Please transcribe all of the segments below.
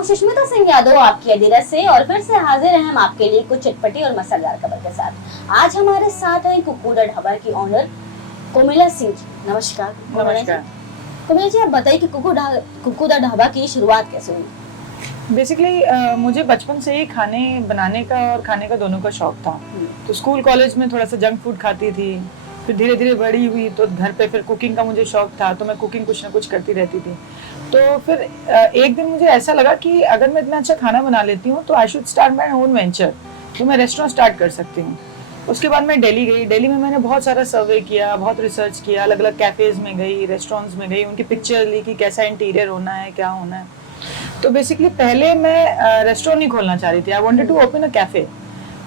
हूँ सुष्मिता सिंह यादव आपकी अधीरज से और फिर से हाजिर हैं हम आपके लिए कुछ चटपटी और मसालेदार खबर के साथ। आज हमारे साथ है कुक्कुदा ढाबा की ऑनर कोमिला सिंह जी। नमस्कार। नमस्कार। कोमिला जी, आप बताइए कि कुक्कुदा ढाबा की शुरुआत कैसे हुई? बेसिकली मुझे बचपन से ही खाने बनाने का और खाने का दोनों का शौक था। तो स्कूल कॉलेज में थोड़ा सा जंक फूड खाती थी, फिर धीरे धीरे बड़ी हुई तो घर पे फिर कुकिंग का मुझे शौक था, तो मैं कुकिंग कुछ ना कुछ करती रहती थी। तो फिर एक दिन मुझे ऐसा लगा कि अगर मैं इतना अच्छा खाना बना लेती हूँ तो I should start my own venture, तो मैं रेस्टोरेंट स्टार्ट कर सकती हूँ। उसके बाद मैं दिल्ली गई। दिल्ली में मैंने बहुत सारा सर्वे किया, बहुत रिसर्च किया, अलग अलग कैफेज में गई, रेस्टोरेंट्स में गई, उनकी पिक्चर ली कि कैसा इंटीरियर होना है, क्या होना है। तो बेसिकली पहले मैं रेस्टोरेंट नहीं खोलना चाह रही थी। I wanted to open a cafe,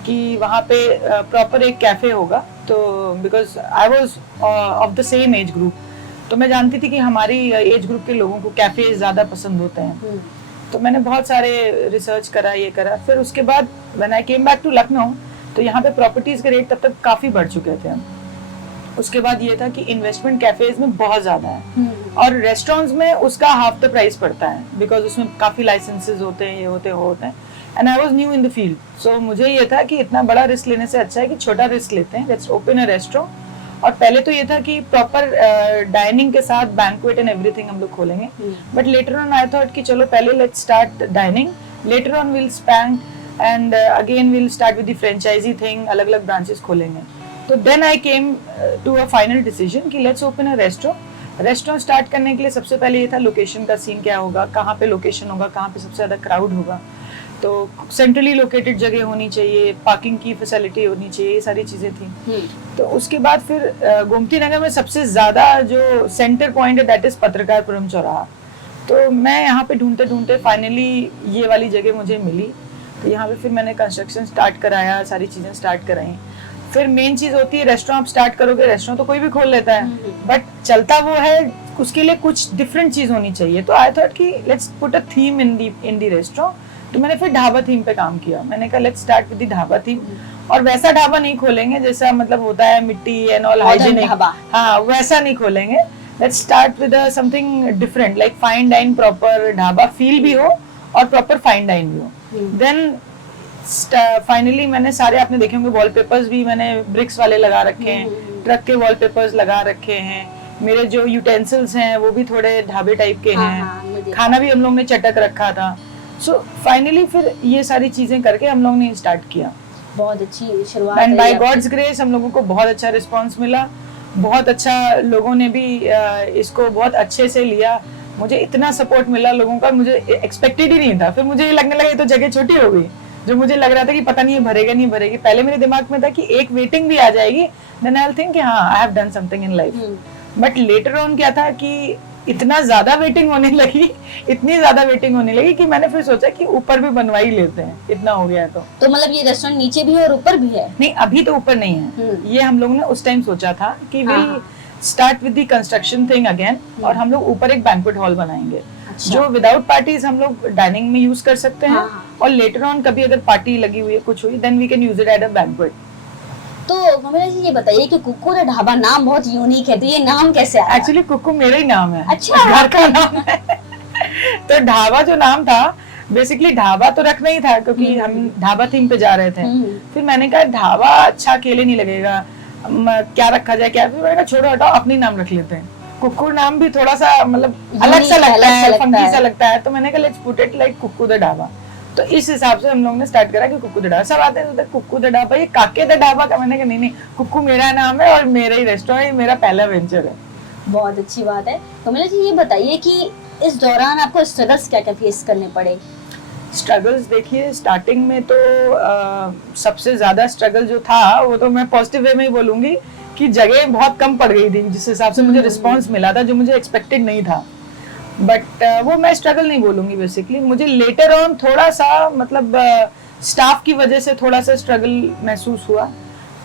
कि वहाँ पे प्रॉपर एक कैफे होगा। तो because I was of the same age group, तो मैं जानती थी कि हमारी एज ग्रुप के लोगों को कैफे ज़्यादा पसंद होते हैं। तो मैंने बहुत सारे रिसर्च करा, ये करा। फिर उसके बाद when I came back to Lucknow, तो यहाँ पे प्रॉपर्टीज के रेट तब तक काफ़ी बढ़ चुके थे। उसके बाद ये था कि इन्वेस्टमेंट कैफेज में बहुत ज़्यादा है और रेस्टोरेंट्स में उसका हाफ द प्राइस पड़ता है, बिकॉज उसमें काफ़ी लाइसेंसेज होते हैं, ये होते हैं, वो होते हैं। And I was new in the field, so मुझे ये था कि इतना बड़ा रिस्क लेने से अच्छा है कि छोटा रिस्क लेते हैं, लेट्स ओपन अ रेस्टोरेंट। और पहले तो ये था कि प्रॉपर डाइनिंग के साथ बैंक्वेट एंड एवरीथिंग हम लोग खोलेंगे, but later on I thought कि चलो पहले let's start dining, later on we'll span and again we'll start with the franchise thing, अलग अलग ब्रांचेस खोलेंगे। तो then I came to a final decision कि let's open a restaurant start करने के लिए सबसे पहले ये था लोकेशन का सीन क्या होगा, कहाँ पे लोकेशन होगा, कहाँ पे सबसे ज़्यादा क्राउड होगा। तो सेंट्रली लोकेटेड जगह होनी चाहिए, पार्किंग की फैसिलिटी होनी चाहिए, ये सारी चीज़ें थी। तो उसके बाद फिर गोमती नगर में सबसे ज़्यादा जो सेंटर पॉइंट है दैट इज़ पत्रकारपुरम चौराहा। तो मैं यहाँ पे ढूंढते ढूंढते फाइनली ये वाली जगह मुझे मिली। तो यहाँ पे फिर मैंने कंस्ट्रक्शन स्टार्ट कराया, सारी चीज़ें स्टार्ट कराई। फिर मेन चीज़ होती है रेस्टोरेंट आप स्टार्ट करोगे, रेस्टोरेंट तो कोई भी खोल लेता है, बट चलता वो है, उसके लिए कुछ डिफरेंट चीज़ होनी चाहिए। तो आई थॉट कि let's put a theme in the restaurant. तो मैंने फिर ढाबा थीम पे काम किया। मैंने कहा let's start with the dhaba theme, और वैसा ढाबा नहीं खोलेंगे जैसा मतलब होता है मिट्टी एंड ऑल हाइजीनिक, हाँ वैसा नहीं खोलेंगे। Let's start with something different, like fine dine, proper dhaba feel भी हो और प्रॉपर फाइन डाइन भी हो। देन फाइनली मैंने सारे, आपने देखे होंगे वॉलपेपर्स भी मैंने ब्रिक्स वाले लगा रखे हैं, ट्रक के वॉलपेपर्स लगा रखे हैं, मेरे जो यूटेंसिल्स हैं वो भी थोड़े ढाबे टाइप के हैं, खाना भी हम लोग ने चटक रखा था। सो फाइनली फिर ये सारी चीजें करके हम लोग ने स्टार्ट किया। बहुत अच्छी शुरुआत एंड बाय गॉड्स ग्रेस हम लोगों को बहुत अच्छा रिस्पांस मिला, बहुत अच्छा, लोगों ने भी इसको बहुत अच्छे से लिया। मुझे इतना सपोर्ट मिला लोगों का, मुझे एक्सपेक्टेड ही नहीं था। फिर मुझे ये लगने लगा ये तो जगह छोटी हो गई, जो मुझे लग रहा था कि पता नहीं ये भरेगा नहीं भरेगी। पहले मेरे दिमाग में था कि एक वेटिंग भी आ जाएगी, देन आई विल थिंक हाँ I have done something in life. But later on क्या था कि इतना ज्यादा वेटिंग होने लगी, इतनी ज्यादा वेटिंग होने लगी कि मैंने फिर सोचा कि ऊपर भी बनवा ही लेते हैं, इतना हो गया। तो मतलब ये रेस्टोरेंट नीचे भी है और ऊपर भी है? नहीं, अभी तो ऊपर नहीं है। ये हम लोग ने उस टाइम सोचा था कि will start with the construction thing again, और हम लोग ऊपर एक बैंक्वेट हॉल बनाएंगे। अच्छा। जो विदाउट पार्टीज हम लोग डाइनिंग में यूज कर सकते हैं, और लेटर ऑन कभी अगर पार्टी लगी हुई है, कुछ हुई, then we can use it at a banquet. तो कोमिला जी ये बताइए कि कुक्कुदा ढाबा नाम बहुत यूनिक है, तो ये नाम कैसे आया? एक्चुअली कुक्कू मेरा ही नाम है। अच्छा। घर का नाम है। तो ढाबा जो नाम था, बेसिकली ढाबा तो रखना ही था क्योंकि हम ढाबा थीम पे जा रहे थे। फिर मैंने कहा ढाबा अच्छा अकेले नहीं लगेगा, क्या रखा जाए क्या, फिर मैंने कहा छोड़ो हटाओ अपनी नाम रख लेते हैं। कुक्कू नाम भी थोड़ा सा मतलब अलग सा लगता है, फंकी सा लगता है, तो मैंने कहा let's put it like Kukkuda dhaba. तो इस हिसाब से हम लोग ने स्टार्ट करा कि कुक्कुदा ढाबा। सब आते हैं तो कुक्कुदा ढाबा, ये काके दा ढाबा का। मैंने कहा नहीं, कुक्कू मेरा नाम है और मेरा ही रेस्टोरेंट, मेरा पहला वेंचर है। बहुत अच्छी बात है। कोमिला जी ये बताइए कि इस दौरान आपको स्ट्रगल्स क्या क्या फेस करने पड़े? स्ट्रगल्स देखिए, स्टार्टिंग में तो सबसे ज्यादा स्ट्रगल जो था वो तो मैं पॉजिटिव वे में ही बोलूंगी कि जगह बहुत कम पड़ गई थी, जिस हिसाब से मुझे रिस्पांस मिला था, जो मुझे एक्सपेक्टेड नहीं था। बट वो मैं स्ट्रगल नहीं बोलूंगी। बेसिकली मुझे लेटर ऑन थोड़ा सा मतलब स्टाफ की वजह से थोड़ा सा स्ट्रगल महसूस हुआ,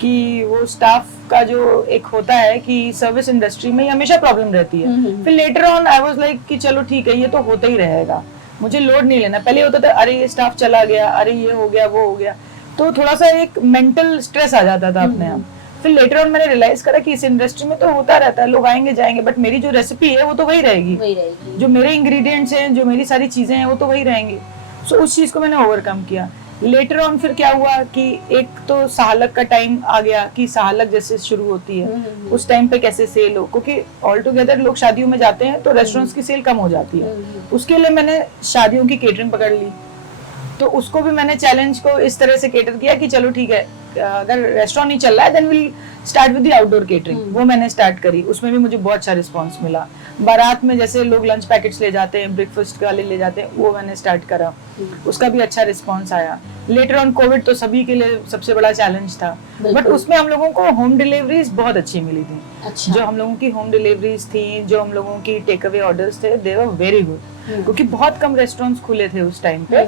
कि वो स्टाफ का जो एक होता है कि सर्विस इंडस्ट्री में हमेशा प्रॉब्लम रहती है। फिर letter on I was like कि चलो ठीक है, ये तो होता ही रहेगा, मुझे लोड नहीं लेना। पहले होता था अरे ये स्टाफ चला गया, अरे ये हो गया, वो हो गया, तो थोड़ा सा एक मेंटल स्ट्रेस आ जाता था अपने आप। फिर लेटर ऑन मैंने रियलाइज करा कि इस इंडस्ट्री में तो होता रहता है, लोग आएंगे जाएंगे, बट मेरी जो रेसिपी है वो तो वही रहेगी, जो मेरे इंग्रेडिएंट्स हैं, जो मेरी सारी चीजें हैं वो तो वही रहेंगी। सो उस चीज को मैंने ओवरकम किया। लेटर ऑन फिर क्या हुआ कि एक तो सहालक का टाइम आ गया कि सहालक जैसे शुरू होती है उस टाइम पे कैसे सेल हो, क्योंकि ऑल टुगेदर लोग शादियों में जाते हैं तो रेस्टोरेंट्स की सेल कम हो जाती है। उसके लिए मैंने शादियों की केटरिंग पकड़ ली, तो उसको भी मैंने चैलेंज को इस तरह से केटर किया कि चलो ठीक है, अगर रेस्टोरेंट नहीं चल रहा है then will start with the outdoor catering. वो मैंने स्टार्ट करी, उसमें भी मुझे बहुत अच्छा रिस्पांस मिला। बारात में जैसे लोग लंच पैकेट्स ले जाते हैं, ब्रेकफास्ट वाले ले जाते हैं, वो मैंने स्टार्ट करा, उसका भी अच्छा रिस्पांस आया। लेटर ऑन कोविड तो सभी के लिए सबसे बड़ा चैलेंज था, बट उसमें हम लोगों को होम डिलीवरीज बहुत अच्छी मिली थी। अच्छा। जो हम लोगों की होम डिलीवरीज थी, जो हम लोगों की टेक अवे ऑर्डर्स थे, दे वर वेरी गुड, क्योंकि बहुत कम रेस्टोरेंट्स खुले थे उस टाइम पे,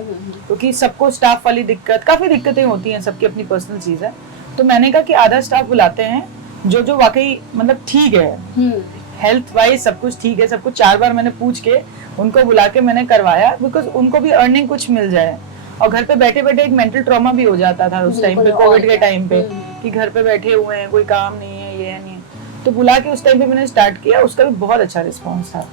क्योंकि सबको स्टाफ वाली दिक्कत, काफी दिक्कतें होती हैं, सबकी अपनी पर्सनल चीज है। तो मैंने कहा कि आधा स्टाफ बुलाते हैं जो वाकई मतलब ठीक है, हेल्थ वाइज सब कुछ ठीक है, सब कुछ 4 बार मैंने पूछ के उनको बुला के मैंने करवाया, बिकॉज उनको भी अर्निंग कुछ मिल जाए। और घर पे बैठे बैठे एक मेंटल ट्रॉमा भी हो जाता था उस टाइम पे, कोविड के टाइम पे, कि घर पे बैठे हुए हैं, कोई काम नहीं है, ये नहीं है। तो बुला के उस टाइम पे मैंने स्टार्ट किया, उसका भी बहुत अच्छा रिस्पॉन्स था।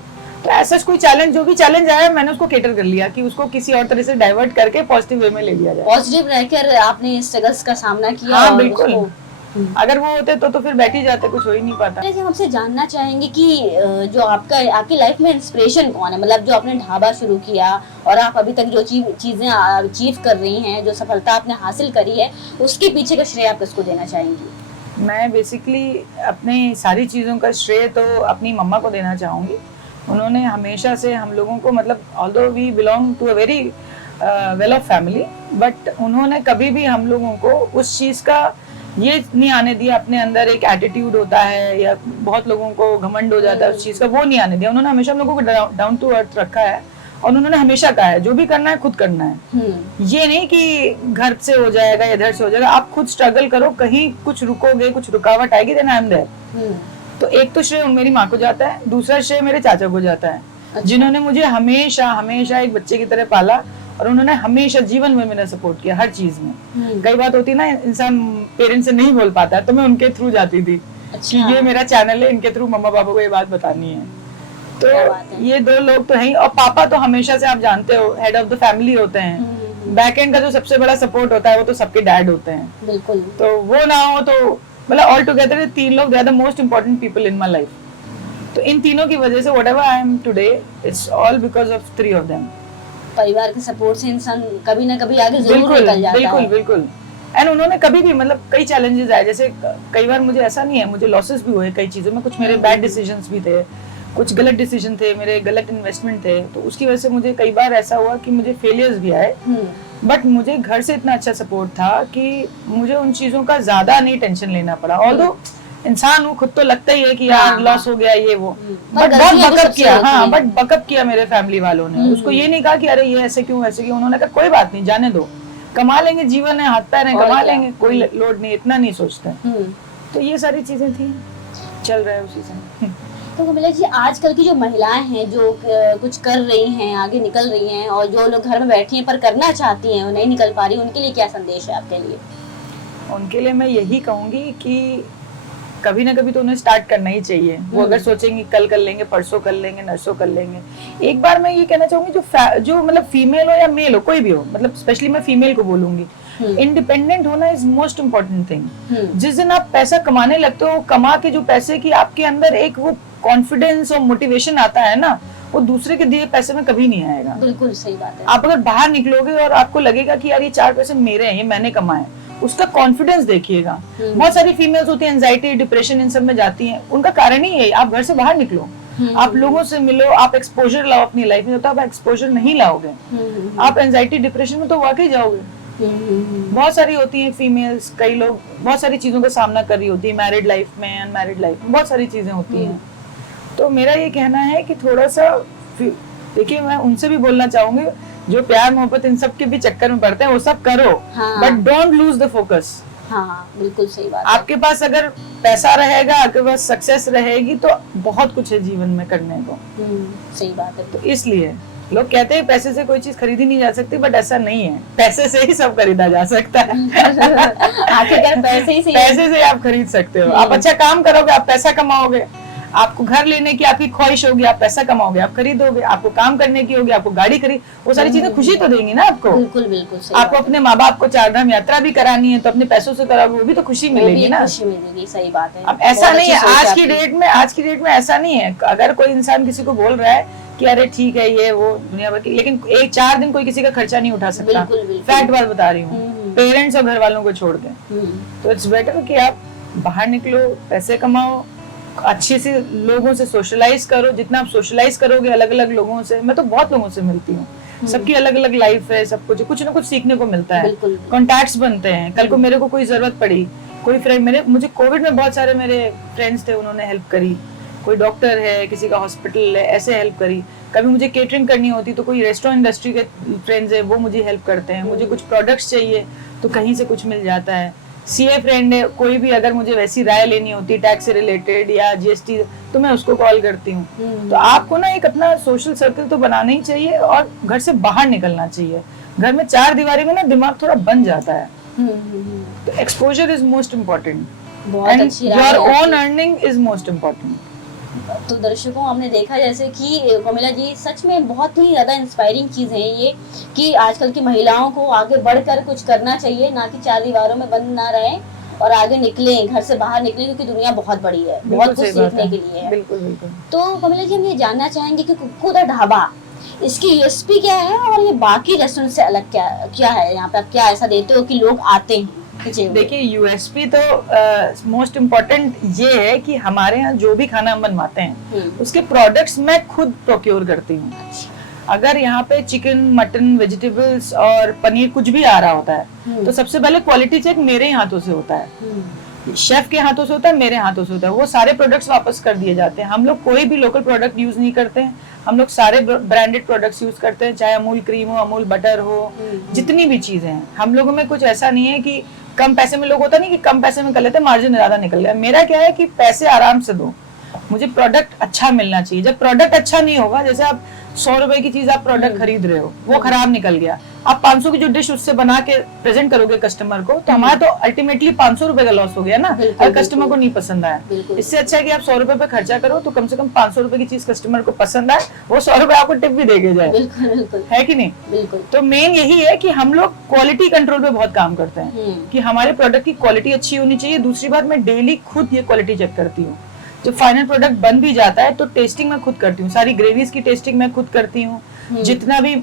तो ऐसा कोई चैलेंज, जो भी चैलेंज आया मैंने उसको केटर कर लिया कि उसको किसी और तरह से डाइवर्ट करके पॉजिटिव वे में ले लिया जाए। पॉजिटिव रहकर आपने स्ट्रगल्स का सामना किया। हाँ बिल्कुल, अगर वो होते तो फिर बैठ ही जाते, कुछ हो ही नहीं पाता। जैसे हम आपसे जानना चाहेंगे कि जो आपकी लाइफ में इंस्पिरेशन कौन है, मतलब जो आपने ढाबा शुरू किया और आप अभी तक जो चीजें अचीव कर रही हैं, जो सफलता आपने हासिल करी है, उसके पीछे का श्रेय आप किसको देना चाहेंगी? मैं बेसिकली अपनी सारी चीज़ों का श्रेय तो अपनी मम्मा को देना चाहूँगी। उन्होंने हमेशा से हम लोगों को, मतलब although we belong to a very well off family, but उन्होंने कभी भी हम लोगों को उस चीज़ का ये नहीं आने दिया, अपने अंदर एक एटीट्यूड होता है या बहुत लोगों को घमंड हो जाता है उस चीज़ का, वो नहीं आने दिया। उन्होंने हमेशा हम लोगों को डाउन टू अर्थ रखा है, और उन्होंने हमेशा कहा है जो भी करना है खुद करना है। ये नहीं कि घर से हो जाएगा, इधर से हो जाएगा, आप खुद स्ट्रगल करो, कहीं कुछ रुकोगे, कुछ रुकावट आएगी, देन आई एम देयर। तो एक तो श्रेय मेरी माँ को जाता है, दूसरा श्रेय मेरे चाचा को जाता है। अच्छा। जिन्होंने मुझे हमेशा हमेशा एक बच्चे की तरह पाला, और उन्होंने हमेशा जीवन में मेरा सपोर्ट किया हर चीज में। कई बात होती है ना, इंसान पेरेंट्स से नहीं बोल पाता है, तो मैं उनके थ्रू जाती थी। अच्छा। कि ये मेरा चैनल है, इनके थ्रू मम्मा पापा को ये बात बतानी है। तो ये 2 लोग तो हैं, और पापा तो हमेशा से आप जानते हो हेड ऑफ द फैमिली होते हैं। बैक एंड का जो सबसे बड़ा सपोर्ट होता है वो तो सबके डैड होते हैं। बिल्कुल। तो वो ना हो तो मतलब ऑल टुगेदर 3 लोग, they are the most important people in my life. तो इन तीनों की वजह से whatever I am today, it's all because of 3 of them. परिवार के सपोर्ट से इंसान कभी ना कभी आगे जरूर निकल जाता है। बिल्कुल बिल्कुल। एंड उन्होंने कभी भी, मतलब कई चैलेंजेस आए, जैसे कई बार मुझे ऐसा नहीं है, मुझे लॉसेस भी हुए कई चीजों में, कुछ मेरे बैड डिसीजंस भी थे, कुछ गलत डिसीजन थे, मेरे गलत इन्वेस्टमेंट थे, तो उसकी वजह से मुझे कई बार ऐसा हुआ कि मुझे फेलियर्स भी आए। बट मुझे घर से इतना अच्छा सपोर्ट था कि मुझे उन चीजों का ज्यादा नहीं टेंशन लेना पड़ा। ऑल्दो इंसान वो खुद तो लगता ही है कि यार लॉस हो गया ये वो, बट बहुत बकअप किया। हाँ, बट बकअप किया मेरे फैमिली वालों ने। उसको ये नहीं कहा कि अरे ये ऐसे क्यों वैसे क्यों, उन्होंने कहा कोई बात नहीं, जाने दो, कमा लेंगे, जीवन है, हाथ पैर है, कमा लेंगे, कोई लोड नहीं, इतना नहीं सोचते। तो ये सारी चीजें थी, चल रहा है उसी से। तो कमिला जी, आजकल की जो महिलाएं हैं जो कुछ कर रही हैं, आगे निकल रही हैं, और जो लोग घर में बैठी हैं पर करना चाहती हैं, वो नहीं निकल पा रही, उनके लिए क्या संदेश है आपके लिए? उनके लिए मैं यही कहूंगी कि कभी ना कभी तो उन्हें स्टार्ट करना ही चाहिए। वो अगर सोचेंगे कल कर लेंगे, परसों कर लेंगे, नरसों कर लेंगे, एक बार मैं ये कहना चाहूंगी जो मतलब फीमेल हो या मेल हो, कोई भी हो, मतलब स्पेशली मैं फीमेल को बोलूंगी, इंडिपेंडेंट होना इज मोस्ट इम्पोर्टेंट थिंग। जिस दिन आप पैसा कमाने लगते हो, कमा के जो पैसे की आपके अंदर एक वो कॉन्फिडेंस और मोटिवेशन आता है ना, वो दूसरे के दिए पैसे में कभी नहीं आएगा। बिल्कुल सही बात है। आप अगर बाहर निकलोगे और आपको लगेगा कि यार ये 4 पैसे मेरे हैं, ये मैंने कमाए, उसका कॉन्फिडेंस देखिएगा। बहुत सारी फीमेल्स होती हैं एंजाइटी, डिप्रेशन, इन सब में जाती हैं, उनका कारण ही है आप घर से बाहर निकलो, आप लोगों से मिलो, आप एक्सपोजर लाओ अपनी लाइफ में। तो आप एक्सपोजर नहीं लाओगे, आप एंजाइटी डिप्रेशन में तो वाकई जाओगे। बहुत सारी होती हैं फीमेल्स, कई लोग बहुत सारी चीजों का सामना कर रही होती है, मैरिड लाइफ में, अनमैरिड लाइफ में, बहुत सारी चीजें होती हैं। तो मेरा ये कहना है कि थोड़ा सा देखिए, मैं उनसे भी बोलना चाहूंगी जो प्यार मोहब्बत इन सब के भी चक्कर में पड़ते हैं, वो सब करो, but don't lose the focus. हाँ, बिल्कुल सही बात। आपके पास अगर पैसा रहेगा, आपके पास सक्सेस रहेगी, तो बहुत कुछ है जीवन में करने को। सही बात है। तो इसलिए लोग कहते हैं पैसे से कोई चीज खरीदी नहीं जा सकती, बट ऐसा नहीं है, पैसे से ही सब खरीदा जा सकता है। आखिरकार पैसे से आप खरीद सकते हो। आप अच्छा काम करोगे, आप पैसा कमाओगे। आपको घर लेने की आपकी ख्वाहिश होगी, आप पैसा कमाओगे, आप खरीदोगे, आपको काम करने की होगी, आपको गाड़ी खरीद, वो सारी चीजें खुशी तो देंगी ना आपको। बिल्कुल बिल्कुल सही आपको अपने माँ बाप को 4 धाम यात्रा भी करानी है तो अपने पैसों से कराओगे, वो भी तो खुशी मिलेगी ना। खुशी मिलेगी, सही बात है। अब ऐसा नहीं है आज की डेट में ऐसा नहीं है। अगर कोई इंसान किसी को बोल रहा है कि अरे ठीक है ये वो दुनिया भर की, लेकिन 4 दिन कोई किसी का खर्चा नहीं उठा सकता। फैक्ट बात बता रही हूँ, पेरेंट्स और घर वालों को छोड़ के। तो इट्स बेटर कि आप बाहर निकलो, पैसे कमाओ, अच्छे से लोगों से सोशलाइज करो। जितना आप सोशलाइज करोगे अलग अलग लोगों से, मैं तो बहुत लोगों से मिलती हूँ, सबकी अलग अलग लाइफ है, सब कुछ ना कुछ सीखने को मिलता है, कॉन्टैक्ट्स बनते हैं। कल को मेरे को कोई जरूरत पड़ी, कोई फ्रेंड मुझे कोविड में बहुत सारे मेरे फ्रेंड्स थे, उन्होंने हेल्प करी। कोई डॉक्टर है, किसी का हॉस्पिटल है, ऐसे हेल्प करी। कभी मुझे केटरिंग करनी होती तो कोई रेस्टोरेंट इंडस्ट्री के फ्रेंड्स है, वो मुझे हेल्प करते हैं। मुझे कुछ प्रोडक्ट्स चाहिए तो कहीं से कुछ मिल जाता है। सीए फ्रेंड है, कोई भी अगर मुझे वैसी राय लेनी होती टैक्स से रिलेटेड या जीएसटी, तो मैं उसको कॉल करती हूँ। तो आपको ना एक अपना सोशल सर्कल तो बनाना ही चाहिए और घर से बाहर निकलना चाहिए। घर में 4 दीवारी में ना दिमाग थोड़ा बन जाता है। तो exposure is most important and your own earning is most important. तो दर्शकों, हमने देखा जैसे कि कोमिला जी सच में बहुत ही ज्यादा इंस्पायरिंग चीज है ये, कि आजकल की महिलाओं को आगे बढ़कर कुछ करना चाहिए, ना कि 4 दीवारों में बंद ना रहे और आगे निकले, घर से बाहर निकले, क्योंकि दुनिया बहुत बड़ी है, बहुत कुछ सीखने के लिए है। बिल्कुल बिल्कुल। तो कोमिला जी, हम ये जानना चाहेंगे कि कुक्कू दा ढाबा, इसकी यूएसपी क्या है और ये बाकी रेस्टोरेंट से अलग क्या है? यहाँ पे आप क्या ऐसा देते हो कि लोग आते हैं? देखिए, यूएसपी तो मोस्ट इम्पोर्टेंट ये है कि हमारे यहाँ जो भी खाना हम बनवाते हैं उसके प्रोडक्ट्स मैं खुद प्रोक्योर करती हूँ। अगर यहाँ पे चिकन, मटन, वेजिटेबल्स और पनीर कुछ भी आ रहा होता है तो सबसे पहले क्वालिटी चेक मेरे हाथों से होता है, शेफ के हाथों से होता है, मेरे हाथों से होता है। वो सारे प्रोडक्ट्स वापस कर दिए जाते हैं। हम लोग कोई भी लोकल प्रोडक्ट यूज नहीं करते हैं, हम लोग सारे ब्रांडेड प्रोडक्ट्स यूज करते हैं, चाहे अमूल क्रीम हो, अमूल बटर हो, जितनी भी चीजें हैं। हम लोगों में कुछ ऐसा नहीं है कि कम पैसे में, लोग होता नहीं कि कम पैसे में कर लेते, मार्जिन ज्यादा निकल गया। मेरा क्या है कि पैसे आराम से दो, मुझे प्रोडक्ट अच्छा मिलना चाहिए। जब प्रोडक्ट अच्छा नहीं होगा, जैसे आप 100 रुपए की चीज आप प्रोडक्ट खरीद रहे हो, वो खराब निकल गया, आप 500 की जो डिश उससे बना के प्रेजेंट करोगे कस्टमर को, तो हमारा तो अल्टीमेटली 500 रुपए का लॉस हो गया ना, अगर कस्टमर को नहीं पसंद आया। इससे अच्छा है कि आप 100 रुपए पे खर्चा करो तो कम से कम 500 रुपए की चीज कस्टमर को पसंद आए, वो 100 रुपए आपको टिप भी देके जाए, है कि नहीं? तो मेन यही है कि हम लोग क्वालिटी कंट्रोल पे बहुत काम करते हैं कि हमारे प्रोडक्ट की क्वालिटी अच्छी होनी चाहिए। दूसरी बात, मैं डेली खुद ये क्वालिटी चेक करती हूँ। जब फाइनल प्रोडक्ट बन भी जाता है तो टेस्टिंग मैं खुद करती हूँ, सारी ग्रेवीज की टेस्टिंग मैं खुद करती हूँ। जितना भी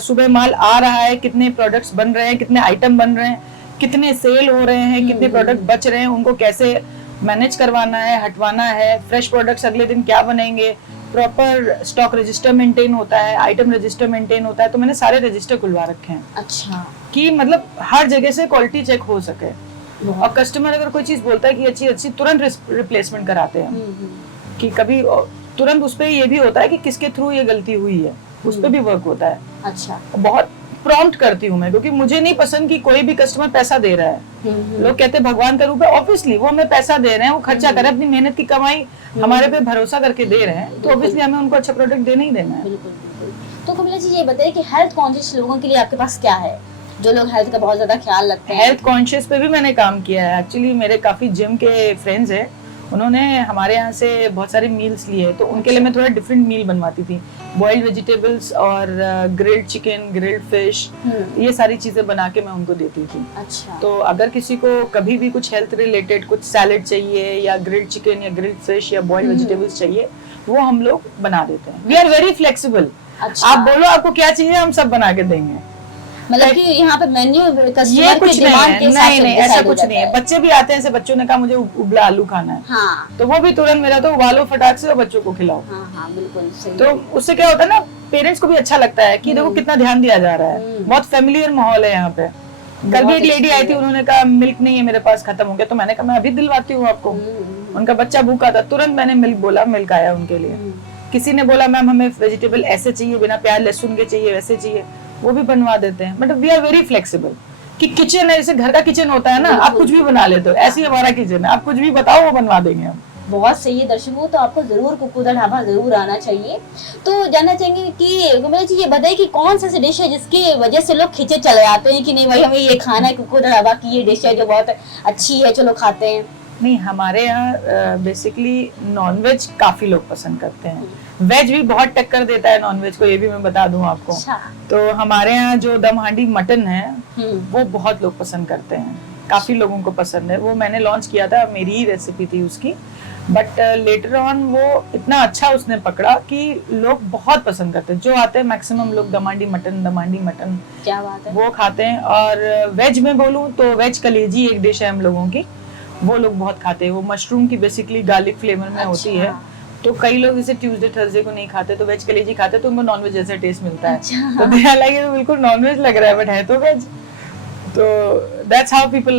सुबह माल आ रहा है, कितने प्रोडक्ट्स बन रहे हैं, कितने आइटम बन रहे हैं, कितने सेल हो रहे हैं, कितने प्रोडक्ट बच रहे हैं, उनको कैसे मैनेज करवाना है, हटवाना है, फ्रेश प्रोडक्ट्स अगले दिन क्या बनेंगे, प्रॉपर स्टॉक रजिस्टर मेंटेन होता है, आइटम रजिस्टर मेंटेन होता है। तो मैंने सारे रजिस्टर खुलवा रखे हैं। अच्छा। कि मतलब हर जगह से क्वालिटी चेक हो सके, और कस्टमर अगर कोई चीज बोलता है कि अच्छी तुरंत रिप्लेसमेंट कराते हैं। कि कभी तुरंत उस पे ये भी होता है कि किसके थ्रू ये गलती हुई है, उस पे भी वर्क होता है। अच्छा। बहुत प्रॉम्प्ट करती हूँ मैं, क्योंकि मुझे नहीं पसंद कि कोई भी कस्टमर पैसा दे रहा है। लोग कहते हैं भगवान का रूप है, ऑब्वियसली वो हमें पैसा दे रहे हैं, वो खर्चा कर रहे हैं, अपनी मेहनत की कमाई हमारे पे भरोसा करके दे रहे हैं, तो ऑब्वियसली हमें उनको अच्छा प्रोडक्ट देना ही देना है। तो कोमिला जी, ये बताइए कि हेल्थ कॉन्शियस लोगों के लिए आपके पास क्या है, जो लोग हेल्थ का बहुत ज्यादा ख्याल रखते हैं? हेल्थ कॉन्शियस पे भी मैंने काम किया है। एक्चुअली मेरे काफी जिम के फ्रेंड्स हैं, उन्होंने हमारे यहाँ से बहुत सारे मील्स लिए, तो उनके लिए मैं थोड़ा डिफरेंट मील बनवाती थी। बॉइल्ड वेजिटेबल्स और ग्रिल्ड चिकन, ग्रिल्ड फिश, ये सारी चीजें बना के मैं उनको देती थी। अच्छा। तो अगर किसी को कभी भी कुछ हेल्थ रिलेटेड कुछ सैलेड चाहिए या ग्रिल्ड चिकन या ग्रिल्ड फिश या बॉइल्ड वेजिटेबल्स चाहिए, वो हम लोग बना देते हैं। We are very flexible. आप बोलो आपको क्या चाहिए, हम सब बना के देंगे। मतलब कि यहाँ पे मेन्यू ये कुछ नहीं, ऐसा कुछ नहीं है। बच्चे भी आते हैं, ऐसे बच्चों ने कहा मुझे उबला आलू खाना है, हाँ। तो वो भी तुरंत मेरा तो उबालो फटाक से और बच्चों को खिलाओ। हाँ, बिल्कुल सही। तो उससे क्या होता है ना, पेरेंट्स को भी अच्छा लगता है कि देखो कितना ध्यान दिया जा रहा है। बहुत फेमिलियर माहौल है यहाँ पे। कल भी एक लेडी आई थी, उन्होंने कहा मिल्क नहीं है मेरे पास, खत्म हो गया। तो मैंने कहा मैं अभी दिलवाती हूँ आपको। उनका बच्चा भूखा था, तुरंत मैंने मिल्क बोला, मिल्क आया उनके लिए। किसी ने बोला मैम हमें वेजिटेबल ऐसे चाहिए, बिना प्याज लहसुन के चाहिए, वैसे चाहिए, वो भी बनवा देते हैं। मतलब वी आर वेरी फ्लेक्सिबल। कि किचन है, जैसे घर का किचन होता है ना, आप कुछ भी बना लेते हो, ऐसे ही हमारा किचन है, आप कुछ भी बताओ वो बनवा देंगे हम। बहुत सही है दर्शकों, तो आपको जरूर कुक्कू दा ढाबा जरूर आना चाहिए। तो जानना चाहेंगे कि कोमिला जी, ये बताइए कि कौन सा डिश है जिसकी वजह से लोग खींचे चले जाते हैं कि नहीं भाई हमें ये खाना है, कुक्कू दा ढाबा की ये डिश है जो बहुत अच्छी है, चलो खाते हैं? नहीं, हमारे यहाँ बेसिकली नॉनवेज काफी लोग पसंद करते हैं, वेज भी बहुत टक्कर देता है नॉनवेज को, ये भी मैं बता दूं आपको। अच्छा। तो हमारे यहाँ जो दम हांडी मटन है वो बहुत लोग पसंद करते हैं, काफी लोगों को पसंद है। वो मैंने लॉन्च किया था, मेरी ही रेसिपी थी उसकी, बट लेटर ऑन वो इतना अच्छा उसने पकड़ा कि लोग बहुत पसंद करते हैं। जो आते हैं मैक्सिमम लोग दम हांडी मटन क्या बात है, वो खाते हैं। और वेज में बोलूं तो वेज कलेजी एक डिश है हम लोगों की, वो लोग बहुत खाते हैं। वो मशरूम की बेसिकली गार्लिक फ्लेवर में होती है, तो कई लोग इसे ट्यूसडे थर्सडे को नहीं खाते, तो वेज कलेजी खाते हैं, तो उनको नॉनवेज जैसा टेस्ट मिलता है। तो दे आर लाइक, ये तो बिल्कुल नॉनवेज लग रहा है बट है तो वेज। तो that's how people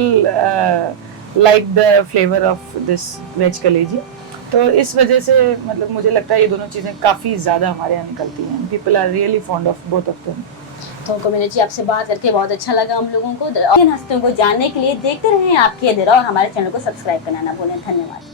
like the flavour of this veg kaleji. तो इस वजह से मतलब मुझे लगता है ये दोनों चीजें काफी ज्यादा हमारे यहाँ निकलती हैं। People are really fond of both of them. तो कुमिला जी, आपसे बात करके बहुत अच्छा लगा हम लोगों को। इन हस्तियों को जानने के लिए देखते रहें आपकी अधेरा और हमारे चैनल को सब्सक्राइब करना ना भूलें। धन्यवाद।